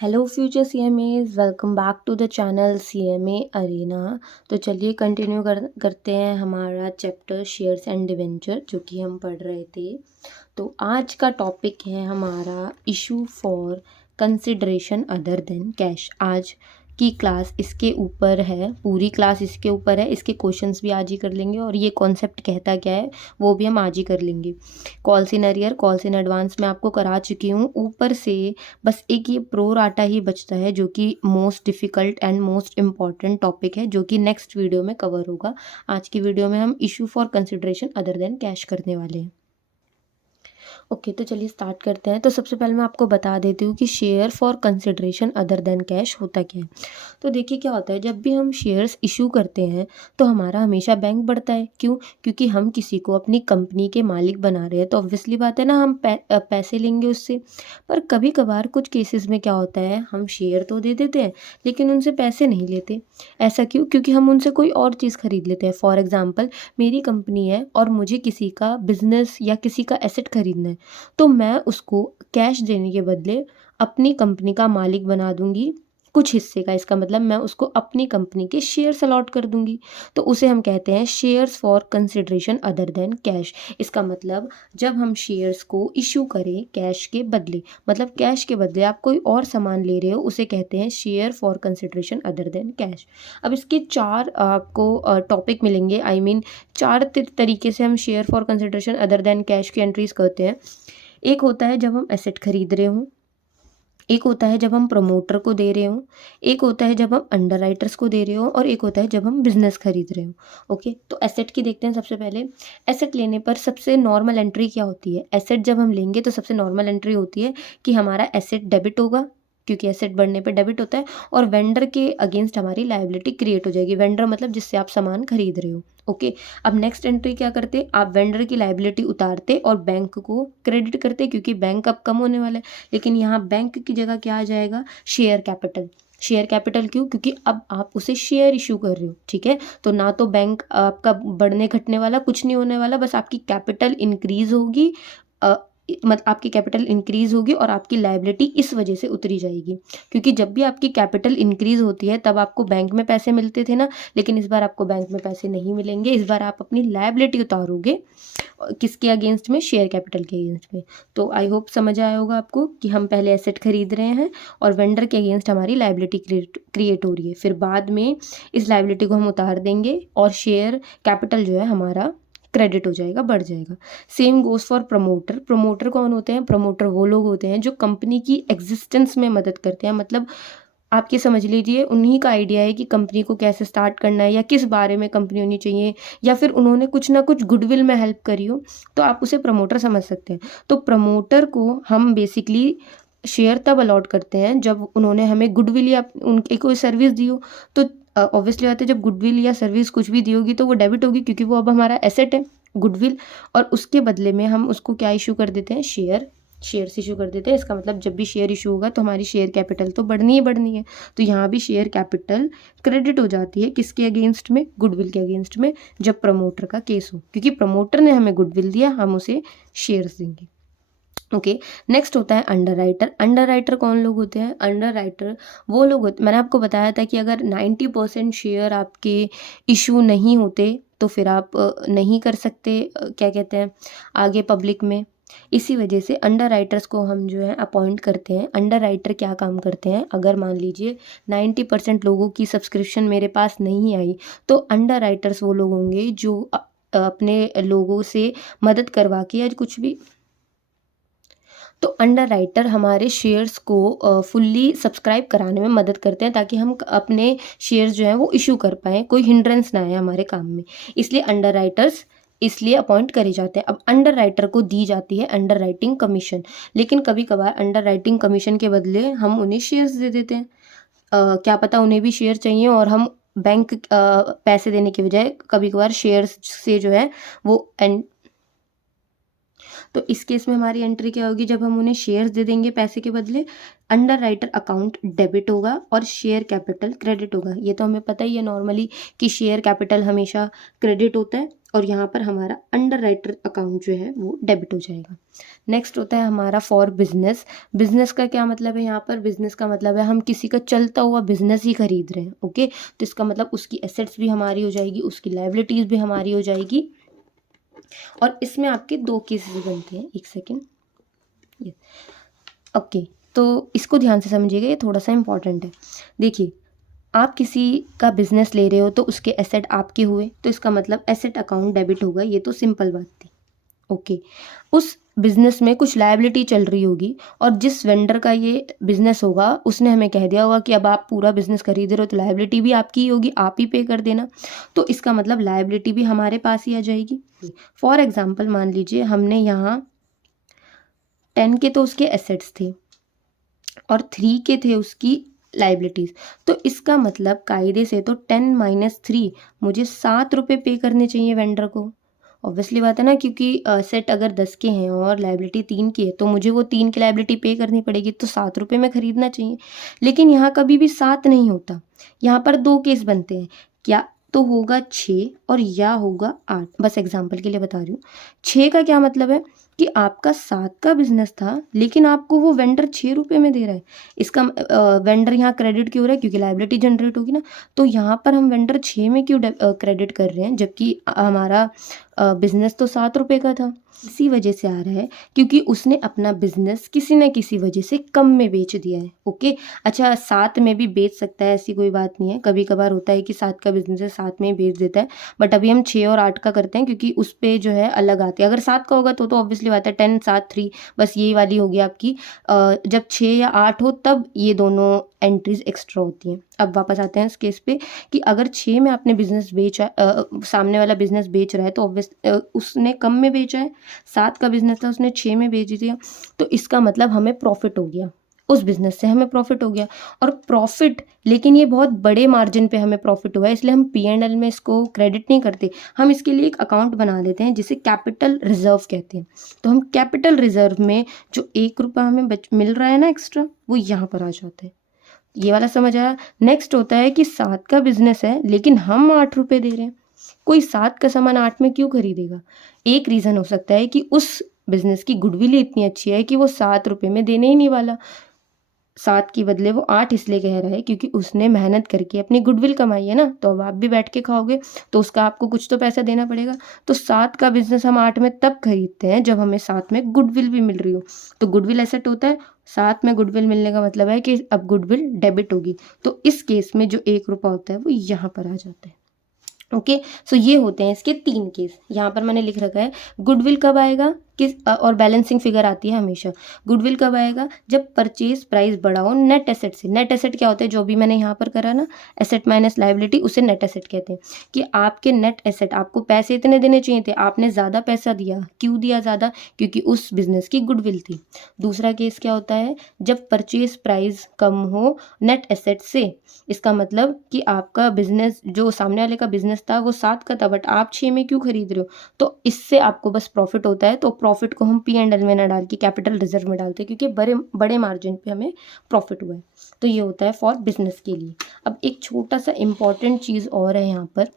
Hello future CMAs, welcome back to the channel CMA arena. तो चलिए continue करते हैं हमारा चैप्टर शेयर्स एंड डिवेंचर जो कि हम पढ़ रहे थे। तो आज का टॉपिक है हमारा issue for consideration other than cash. आज की क्लास इसके ऊपर है, पूरी क्लास इसके ऊपर है। इसके क्वेश्चंस भी आज ही कर लेंगे और ये कॉन्सेप्ट कहता क्या है वो भी हम आज ही कर लेंगे। Calls in arrear, calls in advance मैं आपको करा चुकी हूँ। ऊपर से बस एक ये प्रो राटा ही बचता है जो कि most difficult and most important topic है, जो कि नेक्स्ट वीडियो में कवर होगा। आज की वीडियो में हम issue for consideration other than cash करने वाले हैं। ओके, तो चलिए स्टार्ट करते हैं। तो सबसे पहले मैं आपको बता देती हूँ कि share for consideration other than cash होता क्या है। तो देखिए क्या होता है, जब भी हम शेयर्स इशू करते हैं तो हमारा हमेशा बैंक बढ़ता है। क्यों? क्योंकि हम किसी को अपनी कंपनी के मालिक बना रहे हैं, तो ऑब्वियसली बात है ना, हम पैसे लेंगे उससे। पर कभी कभार कुछ केसेस में क्या होता है, हम शेयर तो दे देते हैं लेकिन उनसे पैसे नहीं लेते। ऐसा क्यों? क्योंकि हम उनसे कोई और चीज़ खरीद लेते हैं। फॉर एग्जाम्पल, मेरी कंपनी है और मुझे किसी का बिजनेस या किसी का एसेट खरीदना है, तो मैं उसको कैश देने के बदले अपनी कंपनी का मालिक बना दूंगी कुछ हिस्से का। इसका मतलब मैं उसको अपनी कंपनी के शेयर्स अलॉट कर दूंगी। तो उसे हम कहते हैं shares for consideration other than cash. इसका मतलब जब हम शेयर्स को इशू करें कैश के बदले, मतलब कैश के बदले आप कोई और सामान ले रहे हो, उसे कहते हैं share for consideration other than cash. अब इसके चार आपको टॉपिक मिलेंगे, आई मीन चार तरीके से हम share for consideration other than cash की एंट्रीज करते हैं। एक होता है जब हम एसेट खरीद रहे हों, एक होता है जब हम प्रमोटर को दे रहे हों, एक होता है जब हम अंडर राइटर्स को दे रहे हो, और एक होता है जब हम बिजनेस खरीद रहे हो। ओके, तो एसेट की देखते हैं। सबसे पहले एसेट लेने पर सबसे नॉर्मल एंट्री क्या होती है? एसेट जब हम लेंगे तो सबसे नॉर्मल एंट्री होती है कि हमारा एसेट डेबिट होगा, क्योंकि एसेट बढ़ने पर डेबिट होता है, और वेंडर के अगेंस्ट हमारी लायबिलिटी क्रिएट हो जाएगी। वेंडर मतलब जिससे आप सामान खरीद रहे हो। ओके, अब नेक्स्ट एंट्री क्या करते, आप वेंडर की लायबिलिटी उतारते और बैंक को क्रेडिट करते, क्योंकि बैंक अब कम होने वाला है। लेकिन यहाँ बैंक की जगह क्या आ जाएगा? Share capital. शेयर कैपिटल क्यों? क्योंकि अब आप उसे शेयर इशू कर रहे हो। ठीक है, तो ना तो बैंक आपका बढ़ने घटने वाला, कुछ नहीं होने वाला, बस आपकी कैपिटल इंक्रीज होगी। मतलब आपकी कैपिटल इंक्रीज होगी और आपकी लायबिलिटी इस वजह से उतरी जाएगी। क्योंकि जब भी आपकी कैपिटल इंक्रीज होती है तब आपको बैंक में पैसे मिलते थे ना, लेकिन इस बार आपको बैंक में पैसे नहीं मिलेंगे। इस बार आप अपनी लायबिलिटी उतारोगे किसके अगेंस्ट में? शेयर कैपिटल के अगेंस्ट में। तो आई होप समझ आया होगा आपको कि हम पहले एसेट खरीद रहे हैं और वेंडर के अगेंस्ट हमारी लायबिलिटी क्रिएट हो रही है, फिर बाद में इस लायबिलिटी को हम उतार देंगे और शेयर कैपिटल जो है हमारा क्रेडिट हो जाएगा, बढ़ जाएगा। Same goes for promoter. Promoter कौन होते हैं? प्रमोटर वो लोग होते हैं जो कंपनी की एग्जिस्टेंस में मदद करते हैं। मतलब आप ये समझ लीजिए, उन्हीं का आइडिया है कि कंपनी को कैसे स्टार्ट करना है या किस बारे में कंपनी होनी चाहिए, या फिर उन्होंने कुछ ना कुछ गुडविल में हेल्प करी हो, तो आप उसे प्रमोटर समझ सकते हैं। तो प्रमोटर को हम बेसिकली शेयर तब अलॉट करते हैं जब उन्होंने हमें गुडविल या उनकी कोई सर्विस दी हो। तो ऑब्वियसली बात है, जब गुडविल या सर्विस कुछ भी दी होगी तो वो डेबिट होगी, क्योंकि वो अब हमारा एसेट है, गुडविल। और उसके बदले में हम उसको क्या इशू कर देते हैं? शेयर्स इशू कर देते हैं। इसका मतलब जब भी शेयर इशू होगा तो हमारी शेयर कैपिटल तो बढ़नी ही बढ़नी है। तो यहाँ भी शेयर कैपिटल क्रेडिट हो जाती है, किसके अगेंस्ट में? गुडविल के अगेंस्ट में, जब प्रमोटर का केस हो, क्योंकि प्रमोटर ने हमें गुडविल दिया, हम उसे शेयर्स देंगे। ओके, नेक्स्ट होता है अंडर राइटर। अंडर राइटर कौन लोग होते हैं? अंडर राइटर वो लोग होते, मैंने आपको बताया था कि अगर 90% शेयर आपके इशू नहीं होते तो फिर आप नहीं कर सकते, क्या कहते हैं, आगे पब्लिक में। इसी वजह से अंडर राइटर्स को हम जो है अपॉइंट करते हैं। अंडर राइटर क्या काम करते हैं? अगर मान लीजिए 90% लोगों की सब्सक्रिप्शन मेरे पास नहीं आई, तो अंडर राइटर्स वो लोग होंगे जो अपने लोगों से मदद करवा के या कुछ भी। तो अंडर राइटर हमारे शेयर्स को फुल्ली सब्सक्राइब कराने में मदद करते हैं, ताकि हम अपने शेयर्स जो हैं वो इशू कर पाएँ, कोई हिंड्रेंस ना आए हमारे काम में। इसलिए अंडर राइटर्स इसलिए अपॉइंट करे जाते हैं। अब अंडर राइटर को दी जाती है अंडर राइटिंग कमीशन, लेकिन कभी कभार अंडर राइटिंग कमीशन के बदले हम उन्हें शेयर्स दे देते हैं। क्या पता उन्हें भी शेयर चाहिए और हम बैंक पैसे देने के बजाय कभी कभार शेयर्स से जो है वो तो इस केस में हमारी एंट्री क्या होगी, जब हम उन्हें शेयर्स दे देंगे पैसे के बदले, अंडर राइटर अकाउंट डेबिट होगा और शेयर कैपिटल क्रेडिट होगा। ये तो हमें पता ही है नॉर्मली कि शेयर कैपिटल हमेशा क्रेडिट होता है और यहाँ पर हमारा अंडर राइटर अकाउंट जो है वो डेबिट हो जाएगा। नेक्स्ट होता है हमारा फॉर बिजनेस। बिजनेस का क्या मतलब है, यहाँ पर बिजनेस का मतलब है हम किसी का चलता हुआ बिजनेस ही खरीद रहे हैं। ओके, तो इसका मतलब उसकी एसेट्स भी हमारी हो जाएगी, उसकी लायबिलिटीज भी हमारी हो जाएगी। और इसमें आपके दो केसेस बनते हैं, एक सेकेंड। ओके, तो इसको ध्यान से समझिएगा, ये थोड़ा सा इंपॉर्टेंट है। देखिए, आप किसी का बिजनेस ले रहे हो तो उसके एसेट आपके हुए, तो इसका मतलब एसेट अकाउंट डेबिट होगा, ये तो सिंपल बात थी। ओके, उस बिजनेस में कुछ लायबिलिटी चल रही होगी और जिस वेंडर का ये बिजनेस होगा उसने हमें कह दिया होगा कि अब आप पूरा बिजनेस खरीद रहे हो तो लायबिलिटी भी आपकी ही होगी, आप ही पे कर देना। तो इसका मतलब लायबिलिटी भी हमारे पास ही आ जाएगी। फॉर एग्जाम्पल मान लीजिए हमने यहाँ 10 के तो उसके एसेट्स थे और 3 के थे उसकी लाइबिलिटीज़, तो इसका मतलब कायदे से तो 10 - 3 मुझे 7 रुपये पे करने चाहिए वेंडर को। ऑब्वियसली बात है ना, क्योंकि सेट अगर 10 के हैं और लाइबिलिटी 3 की है तो मुझे वो 3 की लाइबिलिटी पे करनी पड़ेगी, तो 7 रुपये में खरीदना चाहिए। लेकिन यहाँ कभी भी 7 नहीं होता, यहाँ पर दो केस बनते हैं, क्या तो होगा 6 और या होगा 8। बस एग्जाम्पल के लिए बता रही हूँ। 6 का क्या मतलब है कि आपका 7 का बिजनेस था लेकिन आपको वो वेंडर 6 रुपये में दे रहा है। इसका वेंडर यहाँ क्रेडिट क्यों हो रहा है, क्योंकि लाइबिलिटी जनरेट होगी ना। तो यहाँ पर हम वेंडर 6 में क्यों क्रेडिट कर रहे हैं, जबकि हमारा बिजनेस तो 7 रुपये का था। इसी वजह से आ रहा है क्योंकि उसने अपना बिजनेस किसी न किसी वजह से कम में बेच दिया है। ओके, अच्छा 7 में भी बेच सकता है, ऐसी कोई बात नहीं है, कभी कभार होता है कि 7 का बिजनेस है 7 में ही बेच देता है, बट अभी हम 6 और 8 का करते हैं क्योंकि उस पर जो है अलग आती है। अगर 7 का होगा तो ऑब्वियसली बात है 10 7 3, बस यही वाली होगी आपकी। जब 6 या 8 हो तब ये दोनों एंट्रीज एक्स्ट्रा होती हैं। अब वापस आते हैं इस केस पे कि अगर 6 में आपने बिजनेस बेचा, सामने वाला बिजनेस बेच रहा है तो ऑब्वियस उसने कम में बेचा है, 7 का बिजनेस था उसने 6 में बेच दिया, तो इसका मतलब हमें प्रॉफिट हो गया, उस बिजनेस से हमें प्रॉफिट हो गया। और प्रॉफिट, लेकिन ये बहुत बड़े मार्जिन पे हमें प्रॉफिट हुआ है, इसलिए हम P&L में इसको क्रेडिट नहीं करते, हम इसके लिए एक अकाउंट बना लेते हैं जिसे कैपिटल रिजर्व कहते हैं। तो हम कैपिटल रिजर्व में जो 1 रुपया हमें मिल रहा है ना एक्स्ट्रा, वो यहाँ पर आ जाता है। ये वाला समझ आया। नेक्स्ट होता है कि 7 का बिजनेस है लेकिन हम 8 रुपये दे रहे हैं। कोई 7 का सामान 8 में क्यों खरीदेगा? एक रीज़न हो सकता है कि उस बिजनेस की गुडविल इतनी अच्छी है कि वो 7 रुपये में देने ही नहीं वाला, 7 के बदले वो 8 इसलिए कह रहा है क्योंकि उसने मेहनत करके अपनी गुडविल कमाई है ना। तो अब आप भी बैठ के खाओगे तो उसका आपको कुछ तो पैसा देना पड़ेगा। तो 7 का बिजनेस हम 8 में तब खरीदते हैं जब हमें 7 में गुडविल भी मिल रही हो। तो गुडविल एसेट होता है, 7 में गुडविल मिलने का मतलब है कि अब गुडविल डेबिट होगी। तो इस केस में जो 1 रुपया होता है वो यहाँ पर आ जाता है। ओके, सो ये होते हैं इसके 3 केस। यहाँ पर मैंने लिख रखा है गुडविल कब आएगा, किस और बैलेंसिंग फिगर आती है हमेशा। गुडविल कब आएगा, जब परचेज प्राइस बढ़ा हो नेट एसेट से। नेट एसेट क्या होता है, जो भी मैंने यहाँ पर करा ना, एसेट माइनस लायबिलिटी, उसे नेट एसेट कहते हैं। कि आपके नेट एसेट, आपको पैसे इतने देने चाहिए थे, आपने ज़्यादा पैसा दिया। क्यों दिया ज़्यादा, क्योंकि उस बिजनेस की गुडविल थी। दूसरा केस क्या होता है, जब परचेज प्राइस कम हो नेट एसेट से। इसका मतलब कि आपका बिजनेस, जो सामने वाले का बिजनेस था वो 7 का था बट आप 6 में क्यों खरीद रहे हो, तो इससे आपको बस प्रॉफिट होता है। तो प्रॉफिट को हम P&L में ना डाल के कैपिटल रिजर्व में डालते हैं क्योंकि बड़े मार्जिन पे हमें प्रॉफिट हुआ है। तो ये होता है फॉर बिजनेस के लिए। अब एक छोटा सा इम्पॉर्टेंट चीज़ और है यहाँ पर।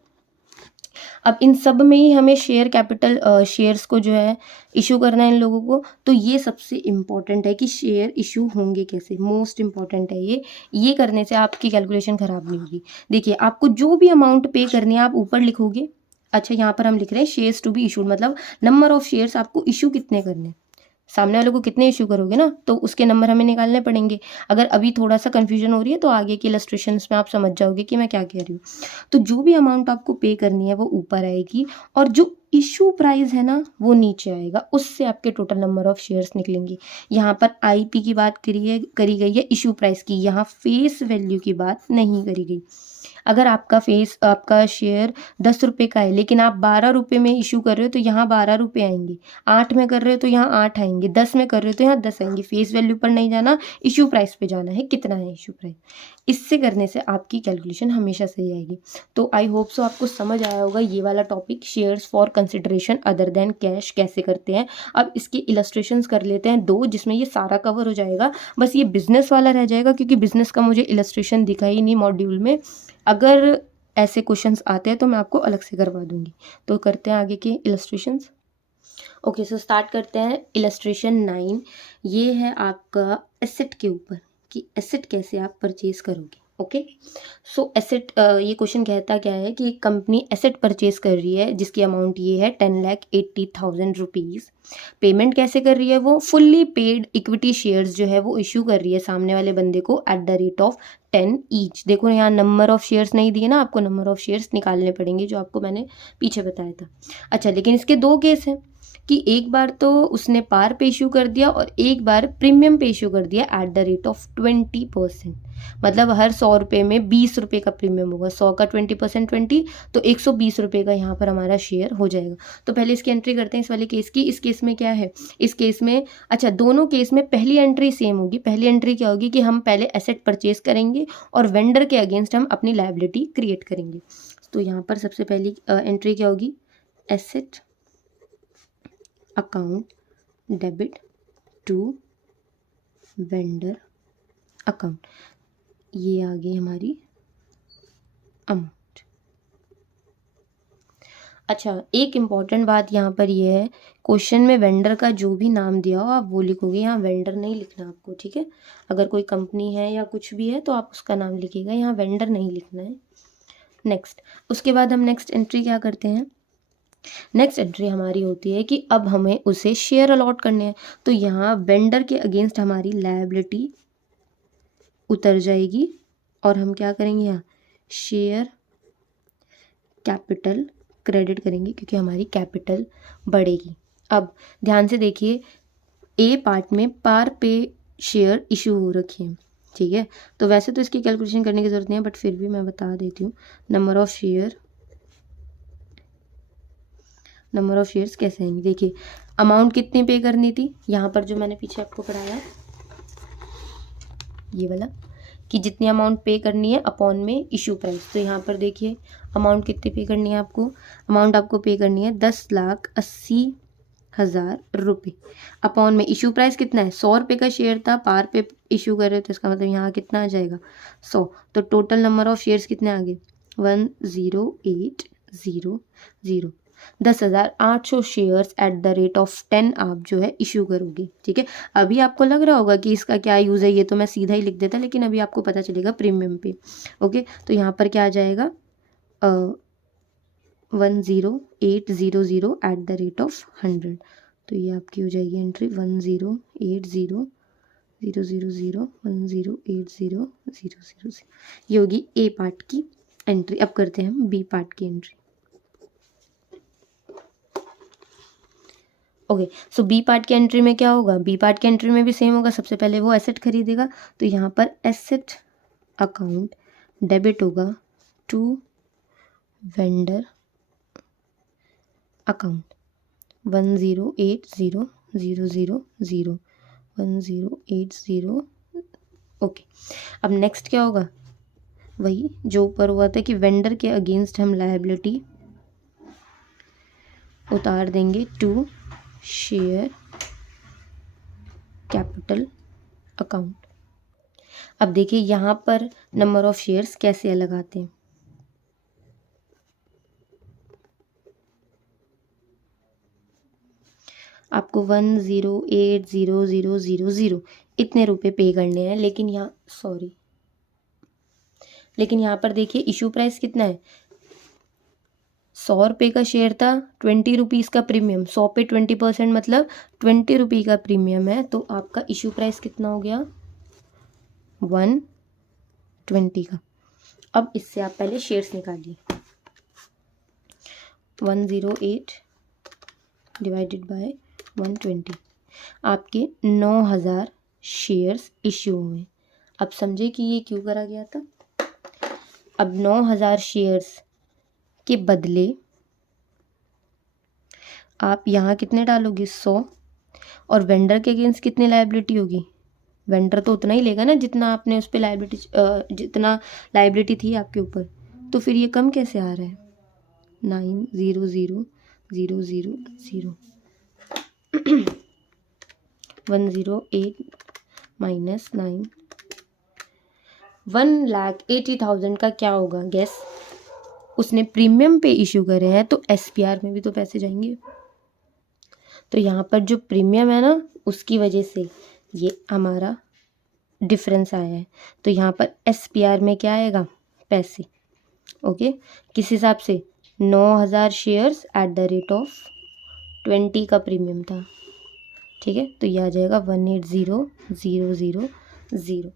अब इन सब में ही हमें शेयर कैपिटल, शेयर्स को जो है इशू करना है इन लोगों को। तो ये सबसे इम्पॉर्टेंट है कि शेयर इशू होंगे कैसे, मोस्ट इम्पॉर्टेंट है ये करने से आपकी कैलकुलेशन ख़राब नहीं होगी। देखिए, आपको जो भी अमाउंट पे करनी है आप ऊपर लिखोगे। अच्छा, यहाँ पर हम लिख रहे हैं शेयर्स टू बी इशूड, मतलब नंबर ऑफ शेयर्स आपको इशू कितने करने, सामने वाले को कितने इशू करोगे ना, तो उसके नंबर हमें निकालने पड़ेंगे। अगर अभी थोड़ा सा कन्फ्यूजन हो रही है तो आगे के इलस्ट्रेशंस में आप समझ जाओगे कि मैं क्या कह रही हूँ। तो जो भी अमाउंट आपको पे करनी है वो ऊपर आएगी और जो इशू प्राइस है ना वो नीचे आएगा, उससे आपके टोटल नंबर ऑफ शेयर्स निकलेंगे। यहाँ पर IP की बात करी गई है, इशू प्राइस की, यहाँ फेस वैल्यू की बात नहीं करी गई। अगर आपका शेयर 10 रुपये का है लेकिन आप 12 रुपये में इशू कर रहे हो तो यहाँ 12 रुपये आएंगे, 8 में कर रहे हो तो यहाँ 8 आएंगे, 10 में कर रहे हो तो यहाँ 10 आएंगे। फेस वैल्यू पर नहीं जाना, इशू प्राइस पे जाना है, कितना है इशू प्राइस। इससे करने से आपकी कैलकुलेशन हमेशा सही आएगी। तो आई होप सो आपको समझ आया होगा ये वाला topic, shares for consideration other than cash कैसे करते हैं। अब इसके इलस्ट्रेशंस कर लेते हैं 2, जिसमें ये सारा कवर हो जाएगा। बस ये बिजनेस वाला रह जाएगा क्योंकि बिजनेस का मुझे इलस्ट्रेशन दिखा ही नहीं मॉड्यूल में। अगर ऐसे क्वेश्चंस आते हैं तो मैं आपको अलग से करवा दूंगी। तो करते हैं आगे के इलस्ट्रेशंस। ओके, सो स्टार्ट करते हैं इलस्ट्रेशन 9। ये है आपका एसेट के ऊपर कि एसेट कैसे आप परचेज करोगे। ओके, सो एसेट, ये क्वेश्चन कहता क्या है कि एक कंपनी एसेट परचेज कर रही है जिसकी अमाउंट ये है 10,80,000 रुपीज़। पेमेंट कैसे कर रही है वो, फुल्ली पेड इक्विटी शेयर्स जो है वो इशू कर रही है सामने वाले बंदे को at the rate of 10 each. देखो यहाँ नंबर ऑफ शेयर्स नहीं दिए ना, आपको नंबर ऑफ शेयर्स निकालने पड़ेंगे जो आपको मैंने पीछे बताया था। अच्छा, लेकिन इसके 2 केस हैं कि एक बार तो उसने पार पे इशू कर दिया और एक बार प्रीमियम पे इशू कर दिया एट द रेट ऑफ 20%। मतलब हर 100 रुपये में 20 रुपये का प्रीमियम होगा, 100 का 20% 20, तो 120 रुपये का यहाँ पर हमारा शेयर हो जाएगा। तो पहले इसकी एंट्री करते हैं इस वाले केस की। इस केस में क्या है, इस केस में अच्छा दोनों केस में पहली एंट्री सेम होगी। पहली एंट्री क्या होगी कि हम पहले एसेट परचेज करेंगे और वेंडर के अगेंस्ट हम अपनी लायबिलिटी क्रिएट करेंगे। तो यहाँ पर सबसे पहली एंट्री क्या होगी, asset account debit to vendor account, ये आ गई हमारी अमाउंट। अच्छा, एक इम्पॉर्टेंट बात यहाँ पर ये है, क्वेश्चन में वेंडर का जो भी नाम दिया हो आप वो लिखोगे, यहाँ वेंडर नहीं लिखना आपको, ठीक है। अगर कोई कंपनी है या कुछ भी है तो आप उसका नाम लिखिएगा, यहाँ वेंडर नहीं लिखना है। नेक्स्ट, उसके बाद हम नेक्स्ट एंट्री क्या करते हैं, नेक्स्ट एंट्री हमारी होती है कि अब हमें उसे शेयर अलॉट करने हैं। तो यहाँ वेंडर के अगेंस्ट हमारी लायबिलिटी उतर जाएगी और हम क्या करेंगे, यहाँ शेयर कैपिटल क्रेडिट करेंगे क्योंकि हमारी कैपिटल बढ़ेगी। अब ध्यान से देखिए, ए पार्ट में पार पे शेयर इशू हो रखी है, ठीक है। तो वैसे तो इसकी कैलकुलेशन करने की ज़रूरत नहीं है, बट फिर भी मैं बता देती हूँ। नंबर ऑफ शेयर्स कैसे आएंगे, देखिए अमाउंट कितनी पे करनी थी, यहाँ पर जो मैंने पीछे आपको पढ़ाया ये वाला, कि जितनी अमाउंट पे करनी है अपॉन में इशू प्राइस। तो यहाँ पर देखिए अमाउंट कितनी पे करनी है आपको, अमाउंट आपको पे करनी है 10,80,000 रुपये अपॉन में इशू प्राइस कितना है, 100 रुपये का शेयर था, पार पे इशू कर रहे हो तो इसका मतलब यहाँ कितना आ जाएगा 100। तो टोटल नंबर ऑफ शेयर्स कितने आ गए 10,800, 10,800 shares at the rate of 10 आप जो है इशू करोगे, ठीक है। अभी आपको लग रहा होगा कि इसका क्या यूज़ है, ये तो मैं सीधा ही लिख देता, लेकिन अभी आपको पता चलेगा प्रीमियम पे। ओके, तो यहाँ पर क्या आ जाएगा 10,800 एट द रेट ऑफ 100। तो ये आपकी हो जाएगी एंट्री 10,80,000,10,80,000। ये होगी ए पार्ट की एंट्री। अब करते हैं हम बी पार्ट की एंट्री। ओके, सो बी पार्ट की एंट्री में क्या होगा, बी पार्ट की एंट्री में भी सेम होगा। सबसे पहले वो एसेट खरीदेगा, तो यहाँ पर एसेट अकाउंट डेबिट होगा टू वेंडर अकाउंट 10,80,000,10,80,000। ओके, अब नेक्स्ट क्या होगा, वही जो ऊपर हुआ था कि वेंडर के अगेंस्ट हम लायबिलिटी उतार देंगे टू शेयर कैपिटल अकाउंट। अब देखिए यहाँ पर नंबर ऑफ शेयर्स कैसे अलग आते हैं। आपको 10,80,000 इतने रुपए पे करने हैं, लेकिन यहाँ पर देखिए इशू प्राइस कितना है, 100 रुपये का शेयर था, 20 रुपीज़ का प्रीमियम, 100 पे 20% मतलब 20 रुपये का प्रीमियम है। तो आपका इशू प्राइस कितना हो गया 120 का। अब इससे आप पहले शेयर्स निकालिए, 108 डिवाइडेड बाय 120, आपके 9,000 शेयर्स इश्यू हुए। अब समझे कि ये क्यों करा गया था। अब 9,000 शेयर्स के बदले आप यहाँ कितने डालोगे 100, और वेंडर के अगेंस्ट कितनी लायबिलिटी होगी, वेंडर तो उतना ही लेगा ना जितना आपने उस पर लायबिलिटी जितना लायबिलिटी थी आपके ऊपर, तो फिर ये कम कैसे आ रहा है 9,000,000 108 माइनस 9 1,80,000 का क्या होगा गैस। उसने प्रीमियम पे इशू करे हैं तो एसपीआर में भी तो पैसे जाएंगे, तो यहाँ पर जो प्रीमियम है ना उसकी वजह से ये हमारा डिफरेंस आया है, तो यहाँ पर एसपीआर में क्या आएगा पैसे। ओके, किस हिसाब से 9,000 shares at the rate of 20 का प्रीमियम था, ठीक है, तो ये आ जाएगा 180,000।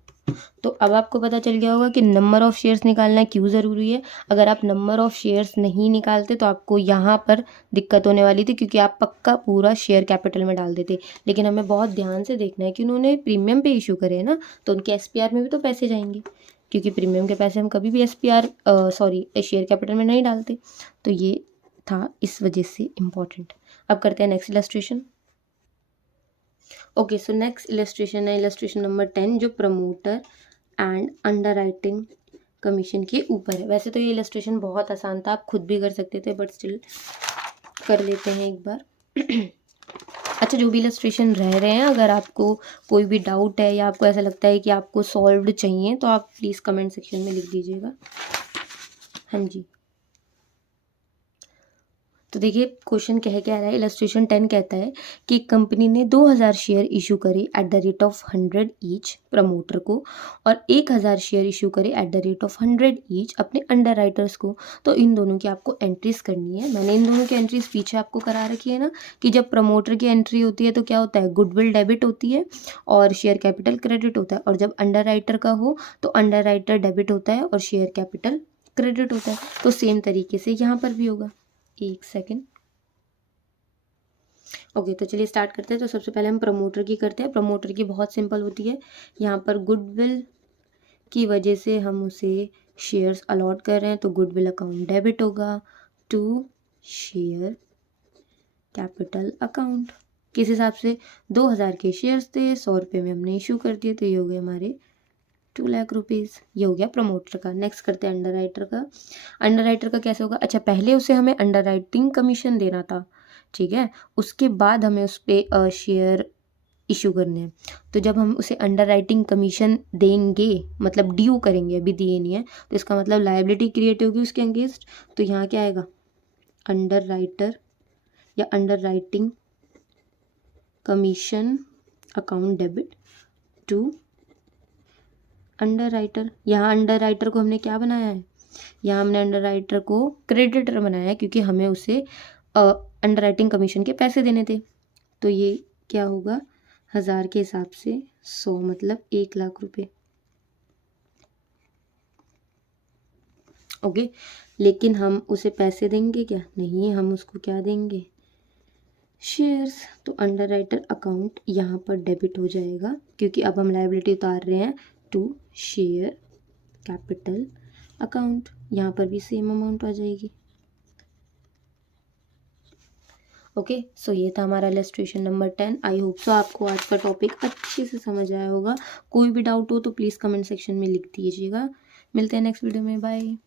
तो अब आपको पता चल गया होगा कि नंबर ऑफ़ शेयर्स निकालना क्यों ज़रूरी है। अगर आप नंबर ऑफ़ शेयर्स नहीं निकालते तो आपको यहाँ पर दिक्कत होने वाली थी, क्योंकि आप पक्का पूरा शेयर कैपिटल में डाल देते। लेकिन हमें बहुत ध्यान से देखना है कि उन्होंने प्रीमियम पे इशू करे हैं ना, तो उनके एसपीआर में भी तो पैसे जाएंगे, क्योंकि प्रीमियम के पैसे हम कभी भी शेयर कैपिटल में नहीं डालते। तो ये था इस वजह से इम्पॉर्टेंट। अब करते हैं next illustration. Okay, so next illustration है इलस्ट्रेशन नंबर 10, जो प्रमोटर एंड अंडरराइटिंग कमीशन के ऊपर है। वैसे तो ये इलस्ट्रेशन बहुत आसान था, आप खुद भी कर सकते थे, बट स्टिल कर लेते हैं एक बार। अच्छा, जो भी इलस्ट्रेशन रह रहे हैं, अगर आपको कोई भी डाउट है या आपको ऐसा लगता है कि आपको सॉल्व्ड चाहिए तो आप प्लीज़ कमेंट सेक्शन में लिख दीजिएगा। हाँ जी, तो देखिए क्वेश्चन कह क्या रहा है। इलस्ट्रेशन 10 कहता है कि कंपनी ने 2,000 शेयर इशू करे at the rate of 100 each promoter को, और 1,000 शेयर इशू करे at the rate of 100 each अपने अंडर राइटर्स को। तो इन दोनों की आपको एंट्रीज करनी है। मैंने इन दोनों की एंट्रीज पीछे आपको करा रखी है ना, कि जब प्रमोटर की एंट्री होती है तो क्या होता है, गुडविल डेबिट होती है और शेयर कैपिटल क्रेडिट होता है, और जब अंडर राइटर का हो तो अंडर राइटर डेबिट होता है और शेयर कैपिटल क्रेडिट होता है। तो सेम तरीके से यहाँ पर भी होगा। एक सेकेंड। ओके, तो चलिए स्टार्ट करते हैं। तो सबसे पहले हम प्रमोटर की करते हैं। प्रमोटर की बहुत सिंपल होती है। यहाँ पर गुडविल की वजह से हम उसे शेयर्स अलॉट कर रहे हैं, तो गुडविल अकाउंट डेबिट होगा टू शेयर कैपिटल अकाउंट। किस हिसाब से, 2,000 के शेयर्स थे, 100 रुपये में हमने इशू कर दिए, तो ये हो गए हमारे 2 लाख रुपीज़। ये हो गया प्रमोटर का। नेक्स्ट करते हैं अंडर राइटर का। अंडर राइटर का कैसे होगा, अच्छा पहले उसे हमें अंडर राइटिंग कमीशन देना था, ठीक है, उसके बाद हमें उस पर शेयर इशू करने हैं। तो जब हम उसे अंडर राइटिंग कमीशन देंगे, मतलब ड्यू करेंगे, अभी दिए नहीं है, तो इसका मतलब लायबिलिटी क्रिएट होगी उसके अगेंस्ट। तो यहाँ क्या आएगा, अंडर राइटर या underwriting commission account debit to underwriter. यहाँ अंडर राइटर को हमने क्या बनाया है, यहाँ हमने अंडर राइटर को क्रेडिटर बनाया है, क्योंकि हमें उसे अंडर राइटिंग कमीशन के पैसे देने थे। तो ये क्या होगा, 1,000 के हिसाब से 100 मतलब 1 लाख रुपए। ओके, लेकिन हम उसे पैसे देंगे क्या, नहीं, हम उसको क्या देंगे, शेयर्स। तो अंडर राइटर अकाउंट यहाँ पर डेबिट हो जाएगा, क्योंकि अब हम लायबिलिटी उतार रहे हैं टू शेयर कैपिटल अकाउंट। यहाँ पर भी सेम अमाउंट आ जाएगी। ओके, सो ये था हमारा illustration number 10। I hope so आपको आज का टॉपिक अच्छे से समझ आया होगा। कोई भी डाउट हो तो प्लीज़ कमेंट सेक्शन में लिख दीजिएगा। मिलते हैं नेक्स्ट वीडियो में, बाय।